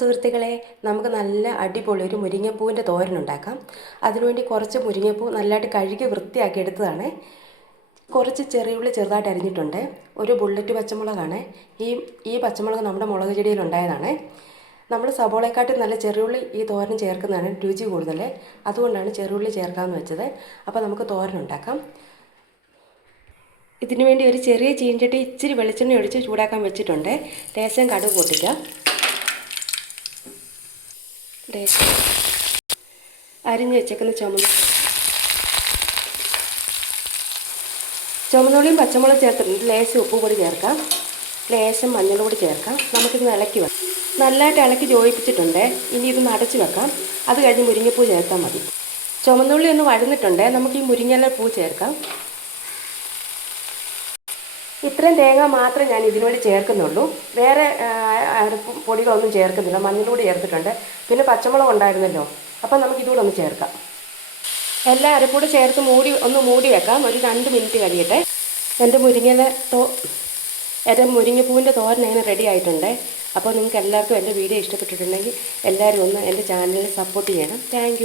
സുഹൃത്തുക്കളെ, നമുക്ക് നല്ല അടിപൊളി ഒരു മുരിങ്ങപ്പൂവിൻ്റെ തോരൻ ഉണ്ടാക്കാം. അതിനുവേണ്ടി കുറച്ച് മുരിങ്ങപ്പൂ നല്ലതായിട്ട് കഴുകി വൃത്തിയാക്കി എടുത്തതാണ്. കുറച്ച് ചെറിയുള്ളി ചെറുതായിട്ട് അരിഞ്ഞിട്ടുണ്ട്. ഒരു ബുള്ളറ്റ് പച്ചമുളകാണ്. ഈ പച്ചമുളക് നമ്മുടെ മുളക് ചെടിയിലുണ്ടായതാണ്. നമ്മൾ സബോളയെക്കാട്ടും നല്ല ചെറിയുള്ളി ഈ തോരൻ ചേർക്കുന്നതാണ് രുചി കൂടുതൽ. അതുകൊണ്ടാണ് ചെറിയുള്ളി ചേർക്കാമെന്ന് വെച്ചത്. അപ്പോൾ നമുക്ക് തോരൻ ഉണ്ടാക്കാം. ഇതിനു വേണ്ടി ഒരു ചെറിയ ചീഞ്ചട്ടി ഇച്ചിരി വെളിച്ചെണ്ണ ഒഴിച്ച് ചൂടാക്കാൻ വെച്ചിട്ടുണ്ട്. ലേശം കടുക് പൊട്ടിക്കാം. അരിഞ്ഞ് വെച്ചേക്കുന്ന ചുമന്നുള്ളിയും പച്ചമുളക് ചേർത്തിട്ടുണ്ട്. ലേശം ഉപ്പ് പൊടി ചേർക്കാം. ലേശം മഞ്ഞൾപ്പൊടി ചേർക്കാം. നമുക്കിത് ഇളക്കി വെക്കാം. നല്ലതായിട്ട് ഇളക്കി യോജിപ്പിച്ചിട്ടുണ്ട്. ഇനി ഇത് അടച്ച് വെക്കാം. അത് കഴിഞ്ഞ് മുരിങ്ങപ്പൂ ചേർത്താൽ മതി. ചുമന്നുള്ളി ഒന്ന് വഴന്നിട്ടുണ്ട്. നമുക്ക് ഈ മുരിങ്ങയില പൂ ചേർക്കാം. ഇത്രയും തേങ്ങ മാത്രമേ ഞാൻ ഇതിനുവേണ്ടി ചേർക്കുന്നുള്ളൂ. വേറെ പൊടികളൊന്നും ചേർക്കുന്നില്ല. മഞ്ഞൾപ്പൊടി ചേർത്തിട്ടുണ്ട്. പിന്നെ പച്ചമുളക് ഉണ്ടായിരുന്നല്ലോ, അപ്പം നമുക്ക് ഇതുകൂടെ ഒന്ന് ചേർക്കാം. എല്ലാ അരപ്പൂടെ ചേർത്ത് മൂടി വെക്കാം. ഒരു 2 മിനിറ്റ് കഴിയട്ടെ. എൻ്റെ മുരിങ്ങപ്പൂവിൻ്റെ തോരൻ അങ്ങനെ റെഡി ആയിട്ടുണ്ട്. അപ്പോൾ നിങ്ങൾക്ക് എല്ലാവർക്കും എൻ്റെ വീഡിയോ ഇഷ്ടപ്പെട്ടിട്ടുണ്ടെങ്കിൽ എല്ലാവരും ഒന്ന് എൻ്റെ ചാനലിൽ സപ്പോർട്ട് ചെയ്യണം. താങ്ക്